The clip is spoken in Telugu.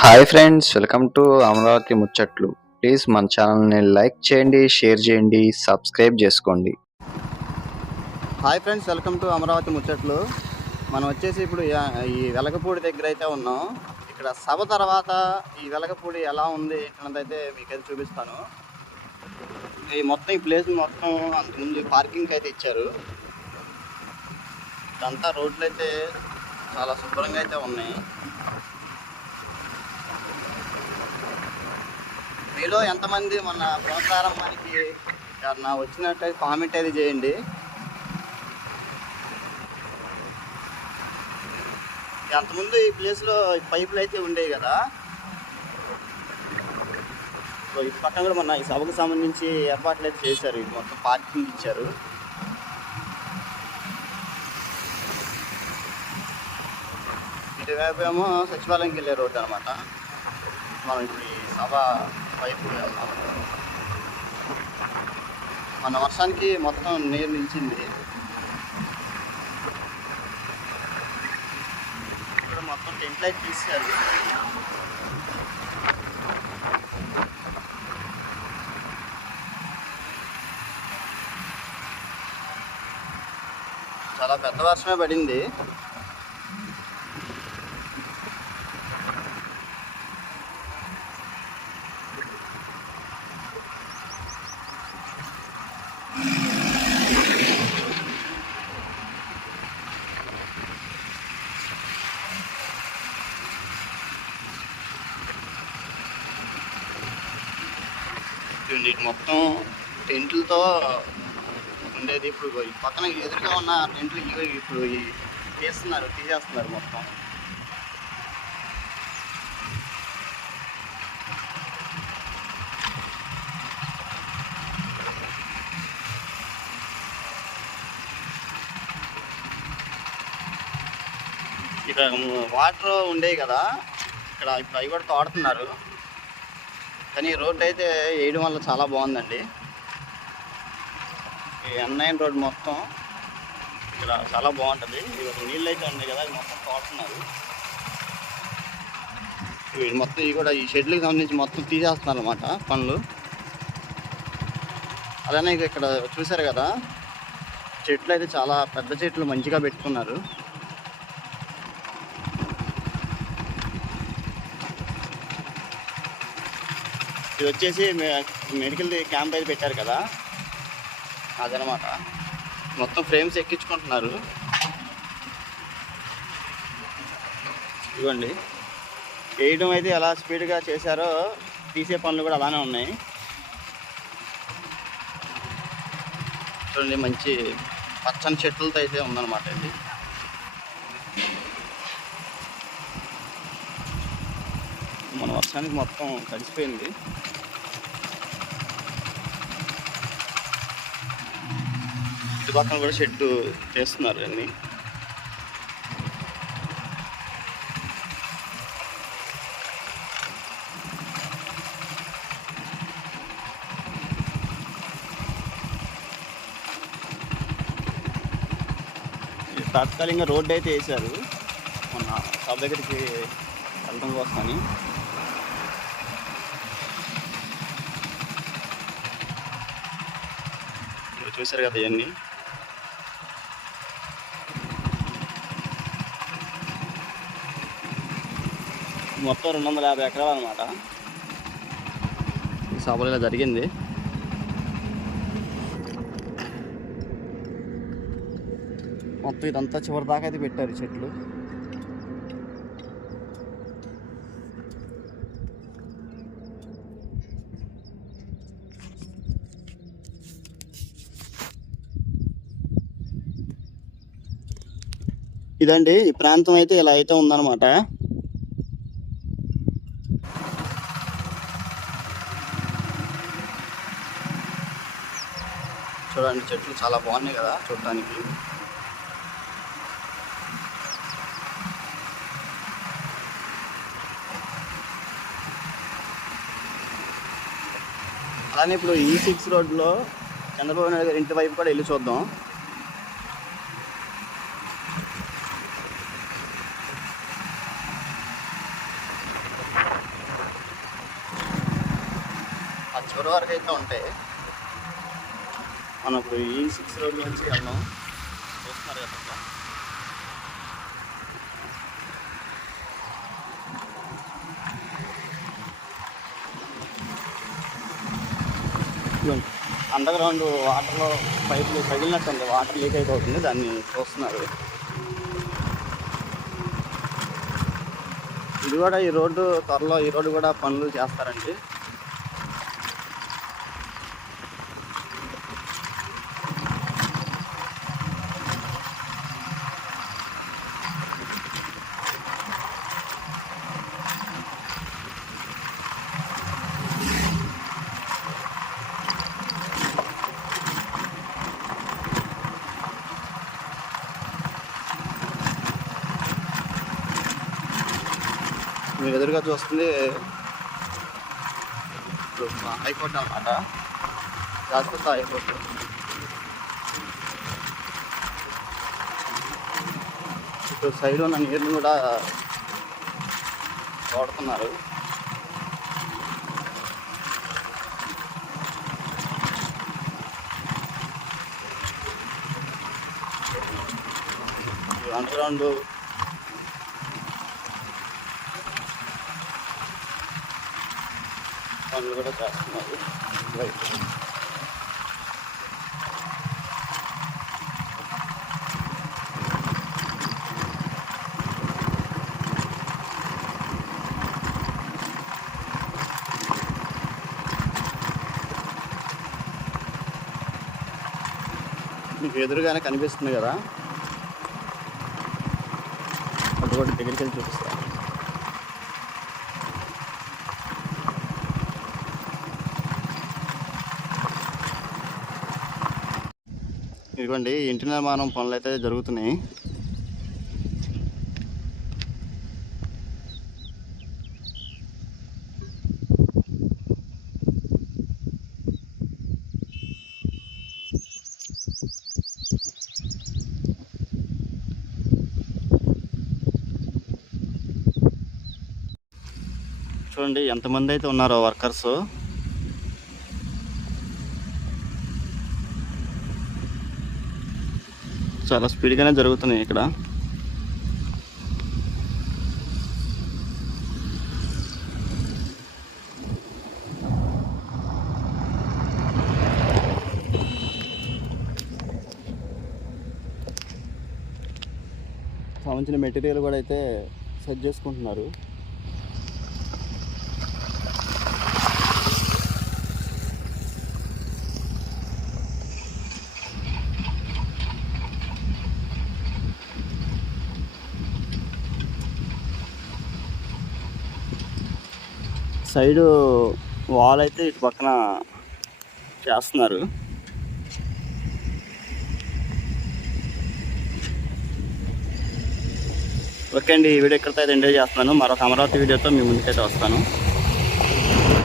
Hi friends welcome to Amaravati ముచ్చట్లు. ప్లీజ్ మన ఛానల్ని లైక్ చేయండి షేర్ చేయండి సబ్స్క్రైబ్ చేసుకోండి. Hi friends welcome to Amaravati ముచ్చట్లు. మనం వచ్చేసి ఇప్పుడు ఈ వెలగపూడి దగ్గర అయితే ఉన్నాం. ఇక్కడ సభ తర్వాత ఈ వెలగపూడి ఎలా ఉంది అయితే మీకైతే చూపిస్తాను. ఈ మొత్తం ఈ ప్లేస్ మొత్తం అంతకుముందు పార్కింగ్కి అయితే ఇచ్చారు. ఇదంతా రోడ్లు అయితే చాలా శుభ్రంగా అయితే ఉన్నాయి. మీలో ఎంతమంది మన ప్రోత్సారంభానికి నా వచ్చినట్టు కామెంట్ అయితే చేయండి. అంతకుముందు ఈ ప్లేస్లో పైపులు అయితే ఉండేవి కదా? సో ఇటు పక్కన కూడా మొన్న ఈ సభకు సంబంధించి ఏర్పాట్లు అయితే చేశారు. ఇది మొత్తం పార్కింగ్ ఇచ్చారు. ఇటువైపు ఏమో సచివాలయంకి వెళ్ళే రోడ్డు అనమాట మనం ఇప్పుడు ఈ సభ వైపు మన వర్షానికి మొత్తం నీరు నిలిచింది. ఇక్కడ మొత్తం టెంట్ లైట్ తీసారు చాలా పెద్ద వర్షమే పడింది. చూడండి ఇటు మొత్తం టెంట్లతో ఉండేది. ఇప్పుడు ఈ పక్కన ఎదురుగా ఉన్న టెంట్లు ఇవి ఇప్పుడు తీస్తున్నారు తీసేస్తున్నారు మొత్తం. ఇక్కడ వాటర్ ఉండేవి కదా. ఇక్కడ ఇప్పుడు అవి కూడా తోడుతున్నారు. కానీ రోడ్ అయితే వేయడం వల్ల చాలా బాగుందండి. ఈ ఎన్ఐన్ రోడ్ మొత్తం ఇక్కడ చాలా బాగుంటుంది. ఇది నీళ్ళు అయితే ఉన్నాయి కదా మొత్తం తోడుతున్నారు. వీడు మొత్తం ఇవి కూడా ఈ షెడ్లకు సంబంధించి మొత్తం తీసేస్తున్నారు అనమాట పనులు. అలానే ఇక ఇక్కడ చూసారు కదా చెట్లు అయితే చాలా పెద్ద చెట్లు మంచిగా పెట్టుకున్నారు. ఇది వచ్చేసి మెడికల్ క్యాంప్ అయితే పెట్టారు కదా. అదనమాట మొత్తం ఫ్రేమ్స్ ఎక్కించుకుంటున్నారు. ఇవ్వండి వేయడం అయితే ఎలా స్పీడ్గా చేశారో తీసే పనులు కూడా అలానే ఉన్నాయి. చూడండి మంచి పచ్చని చెట్లతో అయితే ఉందన్నమాట ఇది. వర్షానికి మొత్తం తడిసిపోయింది. ఇటు పక్కన కూడా షెడ్ చేస్తున్నారు అన్ని. ఇది తాత్కాలికంగా రోడ్డు అయితే వేశారు. మొన్న షాప్ దగ్గరికి వెళ్ళడం కోసమని. చూశారు కదా ఇవన్నీ. మొత్తం రెండు వందల యాభై ఎకరాలు అనమాట ఈ సభలో ఇలా జరిగింది. మొత్తం ఇదంతా చివరి దాకా అయితే పెట్టారు చెట్లు. ఇదండి ఈ ప్రాంతం అయితే ఇలా అయితే ఉందన్నమాట. చూడండి చెట్లు చాలా బాగున్నాయి కదా చూడటానికి అలానే ఇప్పుడు ఈ సిక్స్ రోడ్లో చంద్రబాబు నాయుడు గారి ఇంటి వైపు కూడా వెళ్ళి చూద్దాం. రోడ్ వరకు అయితే ఉంటాయి. మనం ఇప్పుడు ఈ సిక్స్ రోడ్ నుంచి వెళ్దాం. చూస్తున్నారు కదా అండర్ గ్రౌండ్ వాటర్లో పైపులు తగిలినట్టు ఉంది వాటర్ లీక్ అయిపోతుంది దాన్ని చూస్తున్నారు. ఇది కూడా ఈ రోడ్డు త్వరలో ఈ రోడ్డు కూడా పనులు చేస్తారండి. మీరు ఎదురుగా చూస్తుంది. ఇప్పుడు హైకోర్టు అనమాట రాజపూత హైకోర్టు. ఇప్పుడు సైడ్ ఉన్న నీరుని కూడా వాడుతున్నారు. అండర్గ్రౌండ్ పనులు కూడా చేస్తున్నారు. మీకు ఎదురుగానే కనిపిస్తుంది కదా? అటువంటి దగ్గరికి వెళ్ళి చూపిస్తాను. ఇదిగోండి ఇంటి నిర్మాణం పనులు అయితే జరుగుతున్నాయి. చూడండి ఎంతమంది అయితే ఉన్నారో వర్కర్స్. చాలా స్పీడ్గానే జరుగుతున్నాయి ఇక్కడ. సంబంధించిన మెటీరియల్ కూడా అయితే సెట్ చేసుకుంటున్నారు. సైడు వాల్ అయితే ఇటు పక్కన చేస్తున్నారు. ఓకే అండి ఈ వీడియో ఎక్కడితో అయితే ఎంజాయ్ చేస్తున్నాను. మరొక అమరావతి వీడియోతో మీ ముందుకైతే వస్తాను.